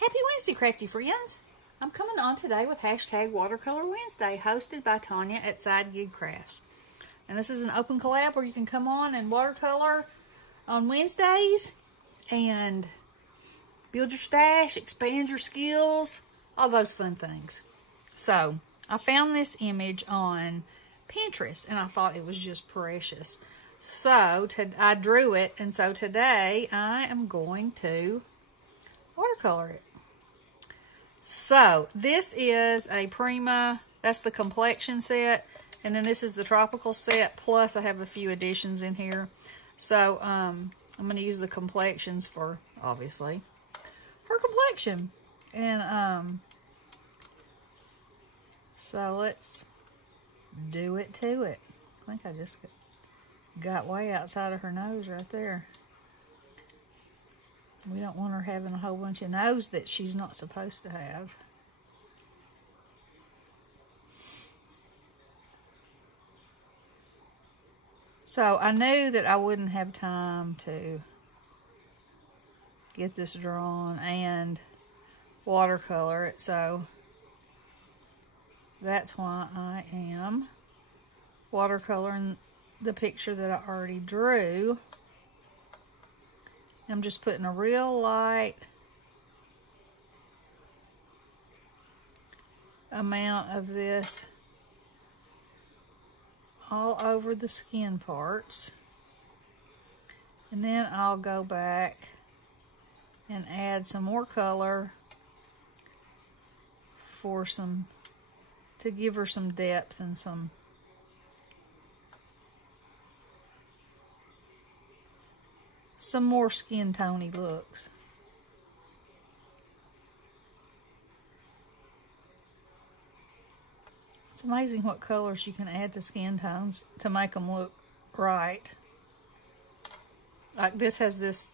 Happy Wednesday, crafty friends. I'm coming on today with hashtag Watercolor Wednesday, hosted by Tanya at Side Gig Crafts. And this is an open collab where you can come on and watercolor on Wednesdays and build your stash, expand your skills, all those fun things. So I found this image on Pinterest and I thought it was just precious. So I drew it, and so today I am going to watercolor it. So this is a Prima, that's the complexion set, and then this is the tropical set, plus I have a few additions in here. So I'm going to use the complexions for, obviously, her complexion. And so let's do it to it. I think I just got way outside of her nose right there. We don't want her having a whole bunch of nose that she's not supposed to have. So I knew that I wouldn't have time to get this drawn and watercolor it, so that's why I am watercoloring the picture that I already drew. I'm just putting a real light amount of this all over the skin parts. And then I'll go back and add some more color for to give her some depth and some more skin tony looks. It's amazing what colors you can add to skin tones to make them look right. Like this has this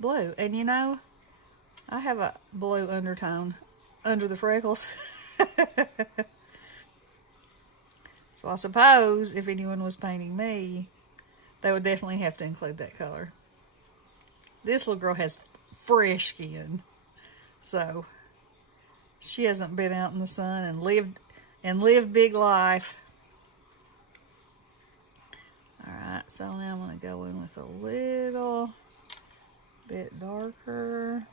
blue, and you know, I have a blue undertone under the freckles. So I suppose if anyone was painting me, they would definitely have to include that color. This little girl has fresh skin, so she hasn't been out in the sun and lived big life. All right, so now I'm going to go in with a little bit darker.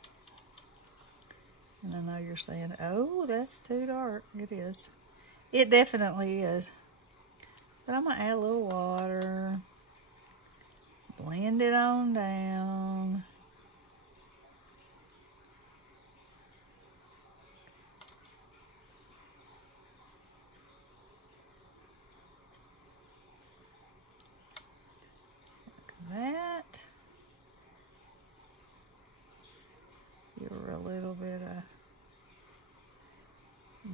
And I know you're saying, "Oh, that's too dark." It is. It definitely is. But I'm going to add a little water. Blend it on down. Like that. Give her a little bit of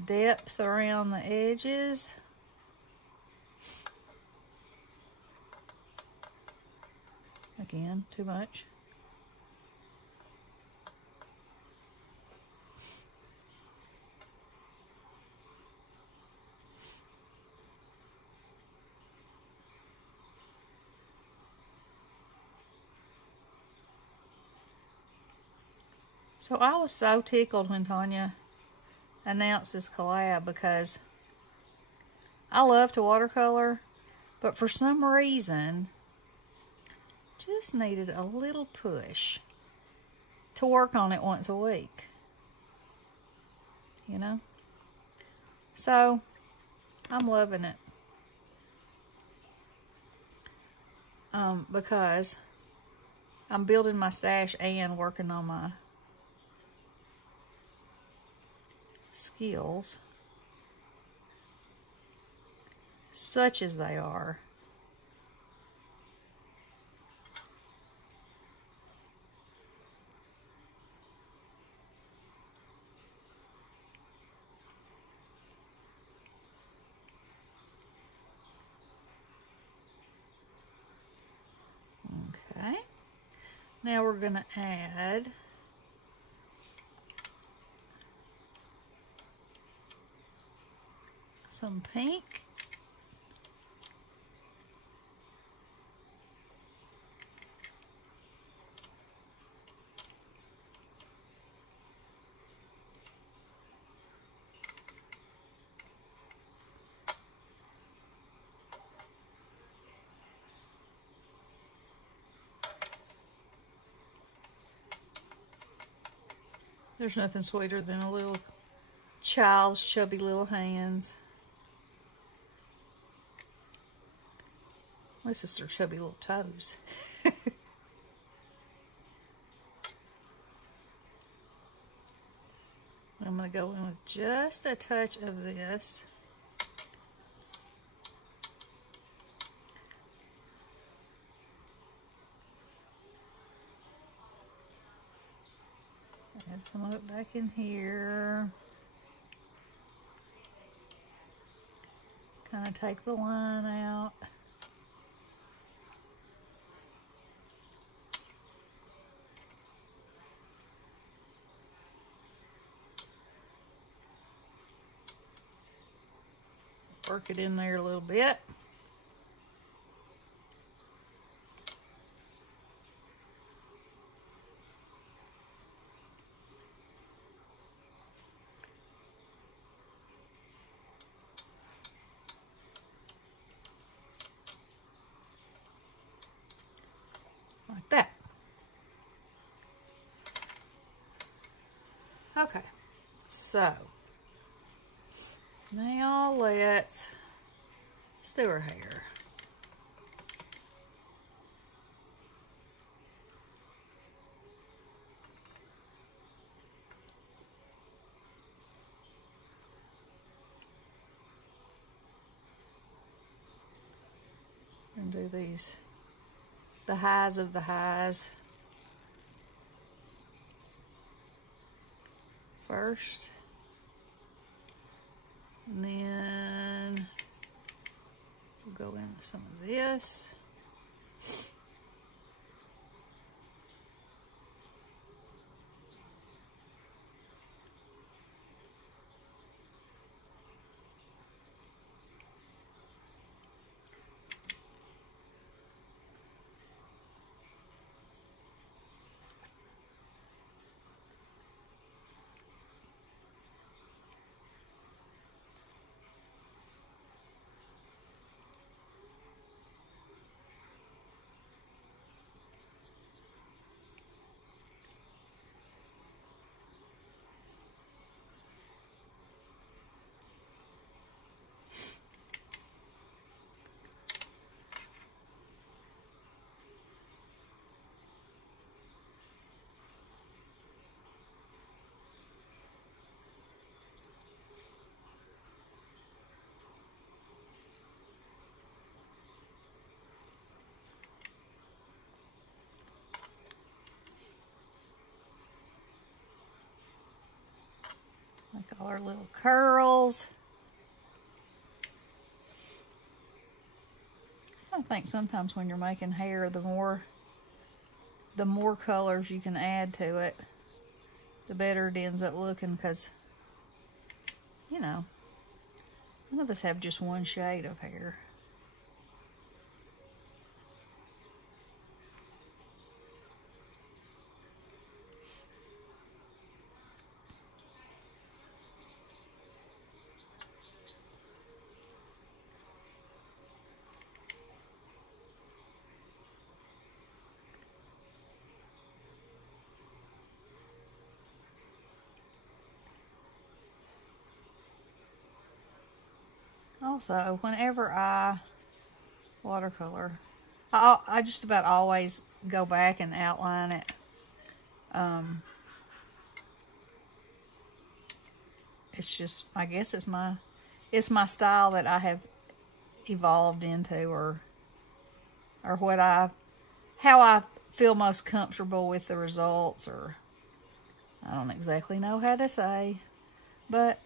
depth around the edges. Again, too much. So I was so tickled when Tanya announced this collab because I love to watercolor, but for some reason just needed a little push to work on it once a week, you know? So I'm loving it because I'm building my stash and working on my skills, such as they are. Okay, now we're going to add some pink. There's nothing sweeter than a little child's chubby little hands. At least it's their chubby little toes. I'm going to go in with just a touch of this. Add some of it back in here. Kind of take the line out. Work it in there a little bit. Like that. Okay, so now let's do her hair. And do these, the highs of the highs first. And then we'll go in with some of this. Make all our little curls. I think sometimes when you're making hair, the more colors you can add to it, the better it ends up looking, because, you know, none of us have just one shade of hair. Also, whenever I watercolor, I just about always go back and outline it. It's just, I guess it's my style that I have evolved into, or how I feel most comfortable with the results, or I don't exactly know how to say, but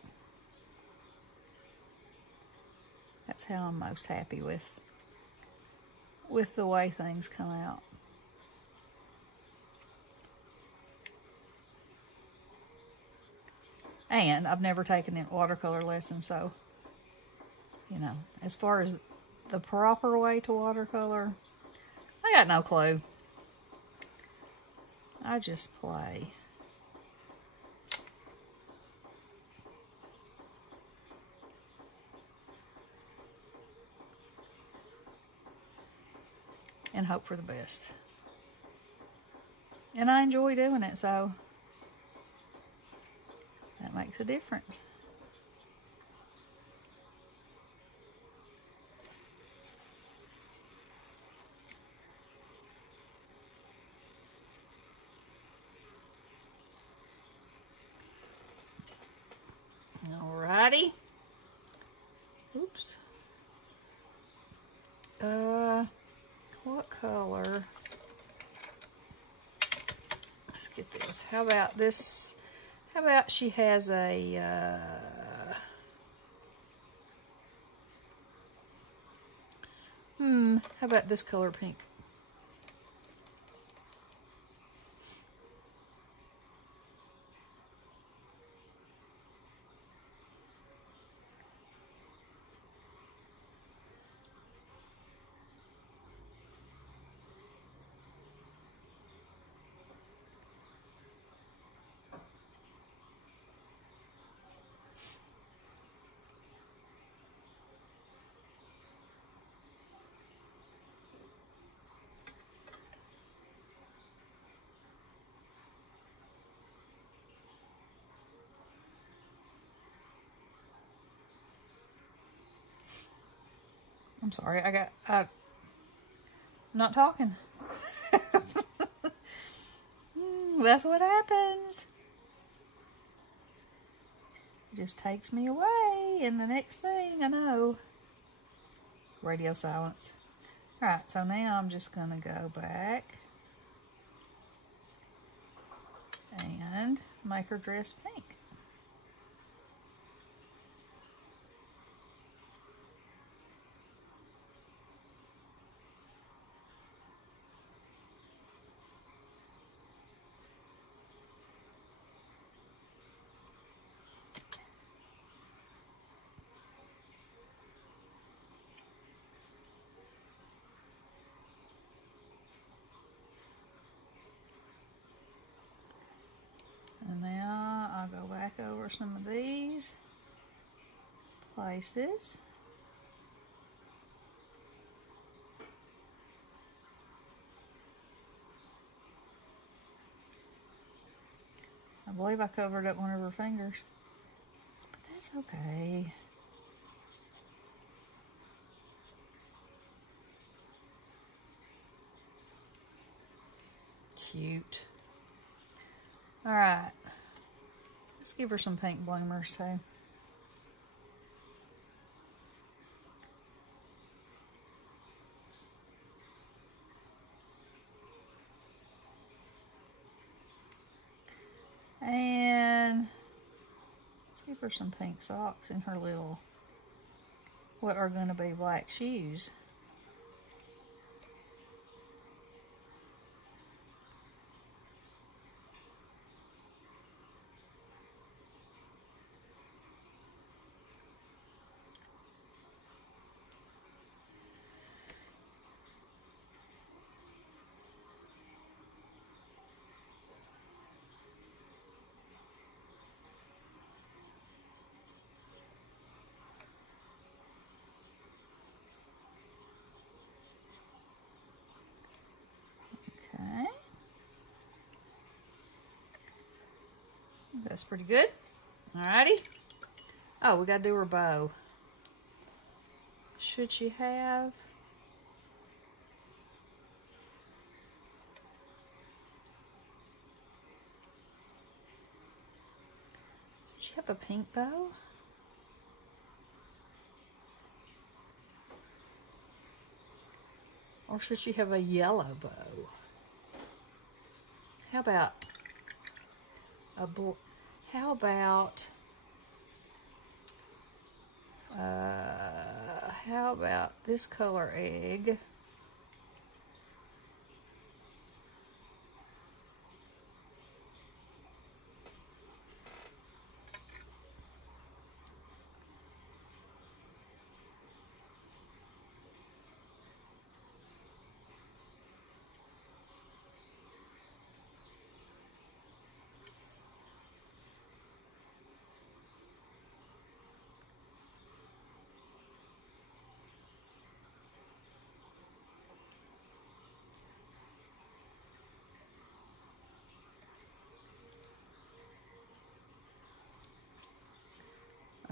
that's how I'm most happy with the way things come out. And I've never taken a watercolor lesson, so, you know, as far as the proper way to watercolor, I got no clue. I just play. And hope for the best. And I enjoy doing it, so That makes a difference. Alrighty. Oops. What color? Let's get this. How about this? How about she has a, how about this color pink? I'm sorry, I'm not talking. That's what happens. It just takes me away, and the next thing I know, radio silence. Alright, so now I'm just going to go back and make her dress pink. And now I'll go back over some of these places. I believe I covered up one of her fingers, but that's okay. Cute. Alright, let's give her some pink bloomers too. And let's give her some pink socks in her little, what are going to be black shoes. That's pretty good. Alrighty. Oh, we gotta do her bow. Should she have? Should she have a pink bow? Or should she have a yellow bow? How about a blue? How about this color egg?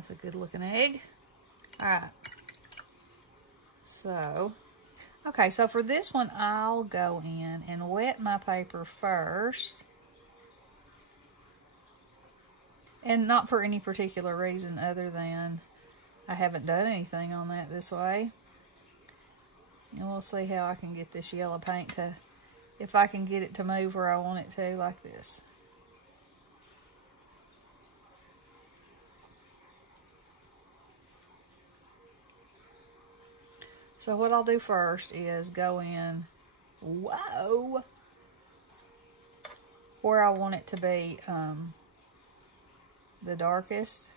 That's a good looking egg. All right. So, okay, so for this one, I'll go in and wet my paper first. And not for any particular reason other than I haven't done anything on that this way. And we'll see how I can get this yellow paint to, if I can get it to move where I want it to, like this. So what I'll do first is go in, whoa, where I want it to be the darkest.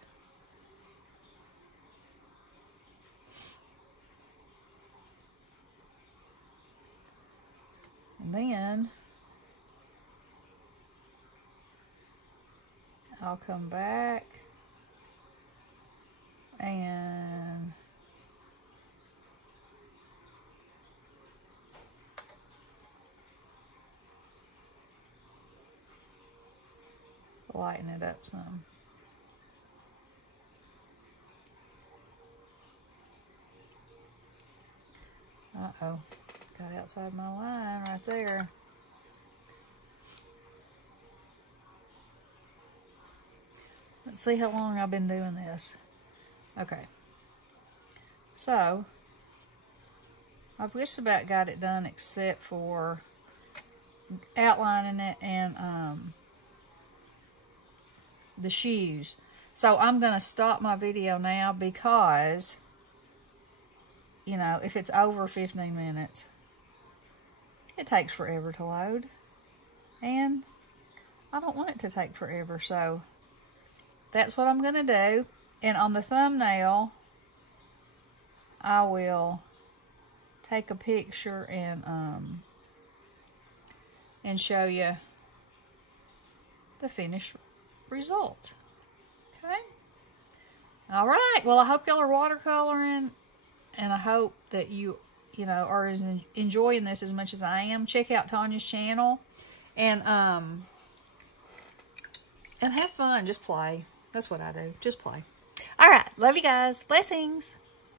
And then I'll come back and lighten it up some. Uh-oh, got outside my line right there. Let's see how long I've been doing this. Okay, so I've just about got it done except for outlining it and the shoes. So I'm going to stop my video now because, you know, if it's over 15 minutes, it takes forever to load. And I don't want it to take forever. So that's what I'm going to do. And on the thumbnail, I will take a picture and show you the finished result. Okay. All right. Well, I hope y'all are watercoloring, and I hope that you know, are enjoying this as much as I am. Check out Tanya's channel, and have fun. Just play. That's what I do. Just play. All right. Love you guys. Blessings.